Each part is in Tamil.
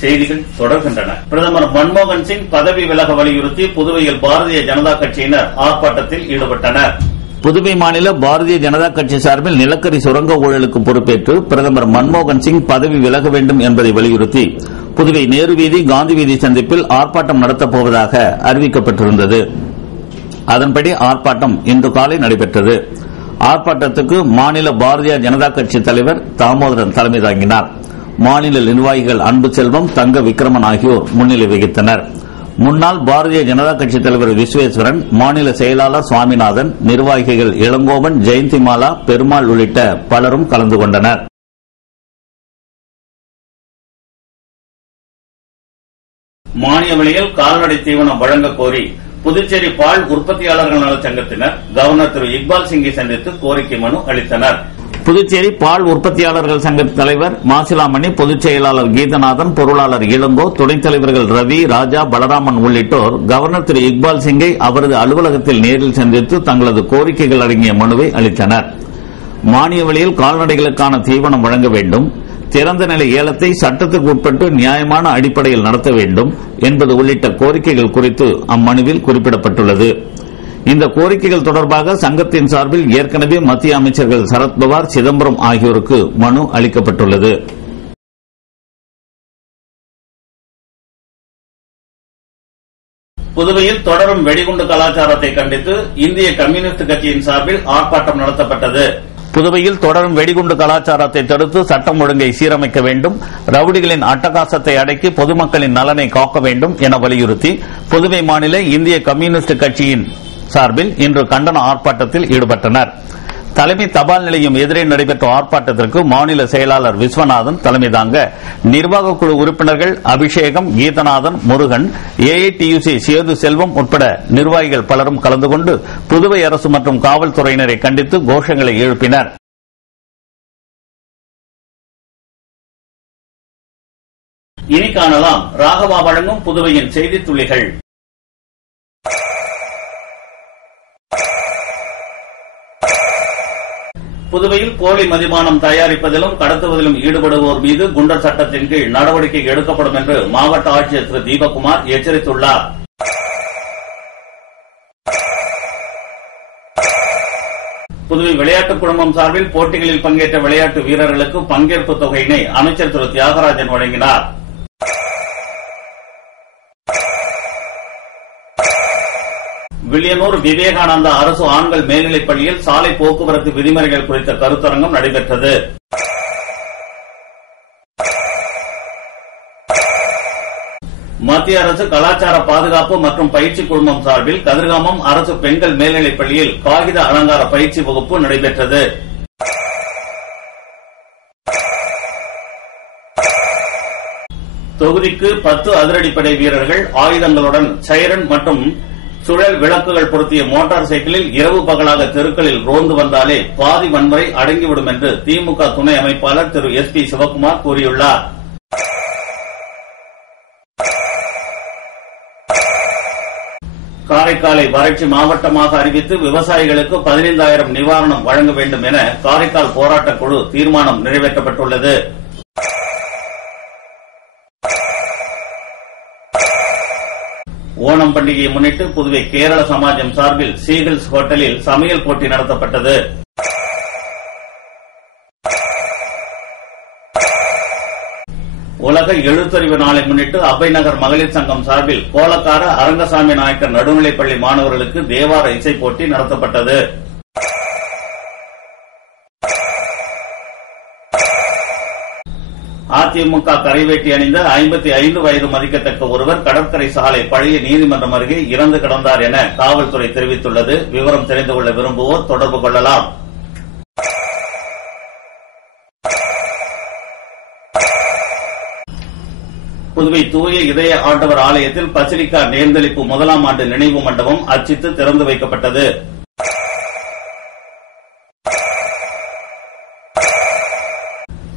செய்திகள் தொடர்கின்றன. பிரதமர் மன்மோகன் சிங் பதவி விலக வலியுறுத்தி புதுவையில் பாரதிய ஜனதா கட்சியினர் ஆர்ப்பாட்டத்தில் ஈடுபட்டனர். புதுவை மாநில பாரதிய ஜனதா கட்சி சார்பில் நிலக்கரி சுரங்க ஊழலுக்கு பொறுப்பேற்று பிரதமர் மன்மோகன் சிங் பதவி விலக வேண்டும் என்பதை வலியுறுத்தி புதுவை நேரு வீதி, காந்தி வீதி சந்திப்பில் ஆர்ப்பாட்டம் நடத்தப் போவதாக அறிவிக்கப்பட்டிருந்தது. அதன்படி ஆர்ப்பாட்டம் இன்று காலை நடைபெற்றது. ஆர்ப்பாட்டத்துக்கு மாநில பாரதிய ஜனதா கட்சி தலைவர் தாமோதரன் தலைமை தாங்கினார். மாநில நிர்வாகிகள் அன்பு செல்வம், தங்க விக்ரமன் ஆகியோர் முன்னிலை வகித்தனர். முன்னாள் பாரதிய ஜனதா கட்சி தலைவர் விஸ்வேஸ்வரன், மாநில செயலாளர் சுவாமிநாதன், நிர்வாகிகள் இளங்கோவன், ஜெயந்திமாலா, பெருமாள் உள்ளிட்ட பலரும் கலந்து கொண்டனர். மானிய விலையில் கால்நடை தீவனம் வழங்க கோரி புதுச்சேரி பால் உற்பத்தியாளர்கள் நலச்சங்கத்தினர் கவர்னர் திரு இக்பால் சிங்கை சந்தித்து கோரிக்கை மனு அளித்தனர். புதுச்சேரி பால் உற்பத்தியாளர்கள் சங்க தலைவர் மாசிலாமணி, பொதுச் செயலாளர் கீதநாதன், பொருளாளர் இளங்கோ, துணைத் தலைவர்கள் ரவி, ராஜா, பலராமன் உள்ளிட்டோர் கவர்னர் திரு இக்பால் சிங்கை அவரது அலுவலகத்தில் நேரில் சந்தித்து தங்களது கோரிக்கைகள் அடங்கிய மனுவை அளித்தனர். மானிய விலையில் கால்நடைகளுக்கான தீவனம் வழங்க வேண்டும், திறந்த நிலை ஏலத்தை சட்டத்துக்கு உட்பட்டு நியாயமான அடிப்படையில் நடத்த வேண்டும் என்பது உள்ளிட்ட கோரிக்கைகள் குறித்து அம்மனுவில் குறிப்பிடப்பட்டுள்ளது. இந்த கோரிக்கைகள் தொடர்பாக சங்கத்தின் சார்பில் ஏற்கனவே மத்திய அமைச்சர்கள் சரத்பவார், சிதம்பரம் ஆகியோருக்கு மனு அளிக்கப்பட்டுள்ளது. புதுவையில் தொடரும் வெடிகுண்டு கலாச்சாரத்தை கண்டித்து இந்திய கம்யூனிஸ்ட் கட்சியின் சார்பில் ஆர்ப்பாட்டம் நடத்தப்பட்டது. புதுவையில் தொடரும் வெடிகுண்டு கலாச்சாரத்தை தடுத்து சட்டம் ஒழுங்கை சீரமைக்க வேண்டும், ரவுடிகளின் அட்டகாசத்தை அடக்கி பொதுமக்களின் நலனை காக்க வேண்டும் என வலியுறுத்தி புதுவை மாநில இந்திய கம்யூனிஸ்ட் கட்சியின் சார்பில் இன்று கண்டன ஆர்ப்பாட்டத்தில் ஈடுபட்டனர். தலைமை தபால் நிலையம் எதிரே நடைபெற்ற ஆர்ப்பாட்டத்திற்கு மாநில செயலாளர் விஸ்வநாதன் தலைமை தாங்க நிர்வாக குழு உறுப்பினர்கள் அபிஷேகம், கீதநாதன், முருகன், ஏஐடியுசி சேது செல்வம் உட்பட நிர்வாகிகள் பலரும் கலந்து கொண்டு புதுவை அரசு மற்றும் காவல்துறையினரை கண்டித்து கோஷங்களை எழுப்பினர். இனி காணலாம் ராகவா வழங்கும் புதுவையின் செய்தித் துளிகள். புதுவையில் போலி மதுபானம் தயாரிப்பதிலும் கடத்துவதிலும் ஈடுபடுவோர் மீது குண்டர் சட்டத்தின் கீழ் நடவடிக்கை எடுக்கப்படும் என்று மாவட்ட ஆட்சியர் திரு தீபக்குமார் எச்சரித்துள்ளார். புதுவை விளையாட்டுக் குழுமம் சார்பில் போட்டிகளில் பங்கேற்ற விளையாட்டு வீரர்களுக்கு பங்கேற்பு தொகையினை அமைச்சர் திரு தியாகராஜன் வழங்கினார். வில்லியனூர் விவேகானந்தா அரசு ஆண்கள் மேல்நிலைப் பள்ளியில் சாலை போக்குவரத்து விதிமுறைகள் குறித்த கருத்தரங்கம் நடைபெற்றது. மத்திய அரசு கலாச்சார பாதுகாப்பு மற்றும் பயிற்சி குழுமம் சார்பில் கதிர்காமம் அரசு பெண்கள் மேல்நிலைப் பள்ளியில் காகித அலங்கார பயிற்சி வகுப்பு நடைபெற்றது. தொகுதிக்கு 10 அதிரடிப்படை வீரர்கள் ஆயுதங்களுடன் சைரன் மற்றும் சுழல் விளக்குகள் பொருத்திய மோட்டார் சைக்கிளில் இரவு பகலாக தெருக்களில் ரோந்து வந்தாலே பாதி வன்முறை அடங்கிவிடும் என்று திமுக துணை அமைப்பாளர் திரு SP சிவக்குமார் கூறியுள்ளார். காரைக்காலை வறட்சி மாவட்டமாக அறிவித்து விவசாயிகளுக்கு 15,000 நிவாரணம் வழங்க வேண்டும் என காரைக்கால் போராட்டக் குழு தீர்மானம் நிறைவேற்றப்பட்டுள்ளது. ஓணம் பண்டிகையை முன்னிட்டு புதுவை கேரள சமாஜம் சார்பில் சீகிள்ஸ் ஹோட்டலில் சமையல் போட்டி நடத்தப்பட்டது. உலக எழுத்தறிவு நாளை முன்னிட்டு அபை நகர் மகளிர் சங்கம் சார்பில் கோலக்கார அரங்கசாமி நாயக்கர் நடுநிலைப்பள்ளி மாணவர்களுக்கு தேவார இசை போட்டி நடத்தப்பட்டது. அதிமுக கரைவேட்டி அணிந்த 55 வயது மதிக்கத்தக்க ஒருவர் கடற்கரை சாலை பழைய நீதிமன்றம் அருகே இறந்து கிடந்தார் என காவல்துறை தெரிவித்துள்ளது. விவரம் தெரிந்து கொள்ள விரும்புவோர் தொடர்பு கொள்ளலாம். புதுவை தூய இதய ஆண்டவர் ஆலயத்தில் பசிலிக்கா நேர்ந்தளிப்பு 1ஆம் ஆண்டு நினைவு மண்டபம் அர்ச்சித்து திறந்து வைக்கப்பட்டது.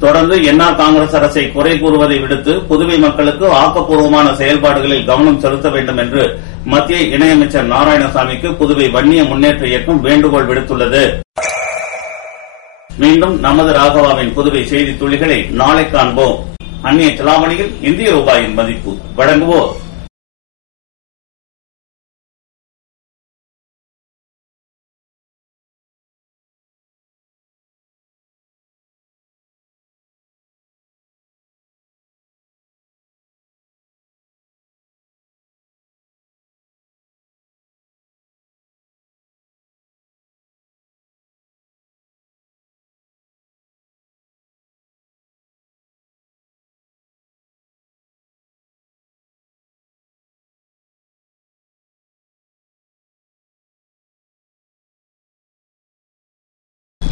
தொடர்ந்து என்ஆர் காங்கிரஸ் அரசை குறை கூறுவதை விடுத்து புதுவை மக்களுக்கு ஆக்கப்பூர்வமான செயல்பாடுகளில் கவனம் செலுத்த வேண்டும் என்று மத்திய இணையமைச்சர் நாராயணசாமிக்கு புதுவை வன்னிய முன்னேற்ற இயக்கம் வேண்டுகோள் விடுத்துள்ளது. மீண்டும் நமது ராகவாவின் புதுவை செய்தி துளிகளை நாளை காண்போம். அந்நிய செலாவணியில் இந்திய ரூபாயின் மதிப்பு. வழங்குவோர்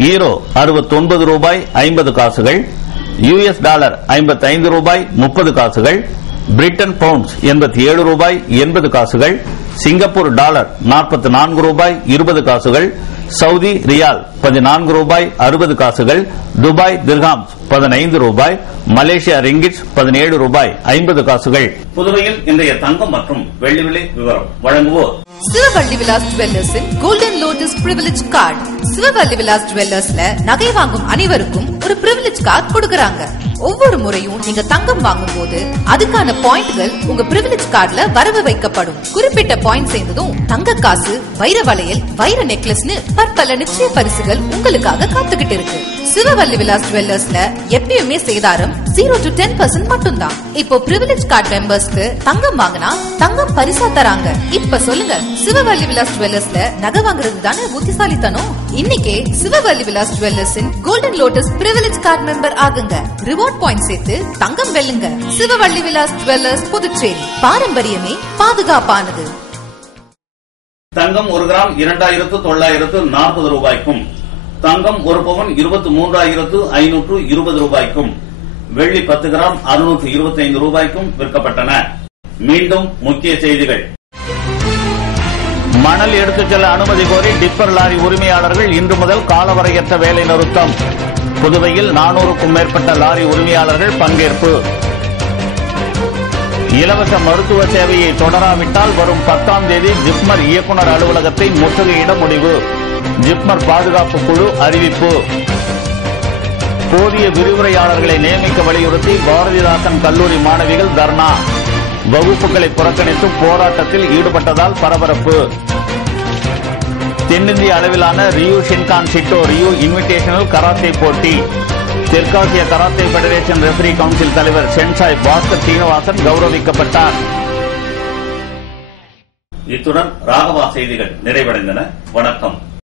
ஈரோ 69 ரூபாய் 50 காசுகள், யுஎஸ் டாலர் 55 ரூபாய் 30 காசுகள், பிரிட்டன் பவுண்ட்ஸ் 87 ரூபாய் 80 காசுகள், சிங்கப்பூர் டாலர் 44 ரூபாய் 20 காசுகள், சவுதி ரியால் 14 ரூபாய் 60 காசுகள், துபாய் திர்ஹாம்ஸ் 15 ரூபாய், மலேசியா ரிங்கிட்ஸ் 17 ரூபாய் 50 காசுகள். புதுவையில் இன்றைய தங்கம் மற்றும் வெள்ளி விலை விவரம். வழங்குவோர் சிவவள்ளி விலாஸ் ஜுவல்லர்ஸின் golden lotus privilege card. Sivavalli Vilas ஜுவல்லர்ஸ்ல நகை வாங்கும் அனைவருக்கும் ஒரு பிரிவிலேஜ் கார்டு கொடுக்கறாங்க. ஒவ்வொரு முறையும் நீங்க தங்கம் வாங்கும் போது அதுக்கான பாயிண்ட்கள் உங்க பிரிவிலேஜ் கார்டுல வரவு வைக்கப்படும். குறிப்பிட்ட பாயிண்ட் சேர்ந்ததும் தங்க காசு, வைர வளையல், வைர நெக்லஸ்னு பற்பல நிச்சய பரிசுகள் உங்களுக்காக காத்துக்கிட்டு இருக்கு. சிவவள்ளி விலாஸ் ஜுவல்லர்ஸ்ல எப்பயுமே சேதாரம் 0 to 10% மட்டும்தான். இப்போ பிரிவிலேஜ் கார்டு மெம்பர்ஸ்க்கு தங்கம் வாங்கினா தங்கம் பரிசா தராங்க. இப்ப சொல்லுங்க, சிவவள்ளி விலாஸ் ஜுவல்லர்ஸ்ல நகை வாங்குறது தானே புத்திசாலித்தனம்? இன்னைக்கே சிவவள்ளி விலாஸ் ஜுவல்லர்ஸின் golden lotus privilege card member ஆகுங்க. ரிவார்ட் பாயிண்ட் சேர்த்து தங்கம் வெல்லுங்க. சிவவள்ளி விலாஸ் ஜுவல்லர்ஸ், புதுச்சேரி. பாரம்பரியமே பாதுகாப்பானது. தங்கம் 1 கிராம் 2940 ரூபாய்க்கும், தங்கம் 1 பவுன் 23,520 ரூபாய்க்கும், வெள்ளி 10 கிராம் 625 ரூபாய்க்கும் விற்கப்பட்டன. மீண்டும் முக்கிய செய்திகள். மணல் எடுத்துச் செல்ல அனுமதி கோரி டிப்பர் லாரி உரிமையாளர்கள் இன்று முதல் காலவரையற்ற வேலை நிறுத்தம். புதுவையில் 400க்கும் மேற்பட்ட லாரி உரிமையாளர்கள் பங்கேற்பு. இலவச மருத்துவ சேவையை தொடராவிட்டால் வரும் 10ஆம் தேதி ஜிப்மர் இயக்குநர் அலுவலகத்தை முற்றுகையிட முடிவு. ஜிப்மர் பாதுகாப்பு குழு அறிவிப்பு. போதிய விரிவுரையாளர்களை நியமிக்க வலியுறுத்தி பாரதிதாசன் கல்லூரி மாணவிகள் தர்ணா. வகுப்புகளை புறக்கணித்து போராட்டத்தில் ஈடுபட்டதால் பரபரப்பு. தென்னிந்திய அளவிலான ரியோ ஷின்கான் சிட்டோ ரியோ இன்விடேஷனல் கராத்தே போட்டி. தெற்காசிய கராத்தே பெடரேஷன் ரெஃபரி கவுன்சில் தலைவர் சென்சாய் பாஸ்கர் சீனிவாசன் கௌரவிக்கப்பட்டார். இத்துடன் ராகவா செய்திகள் நிறைவடைந்தன. வணக்கம்.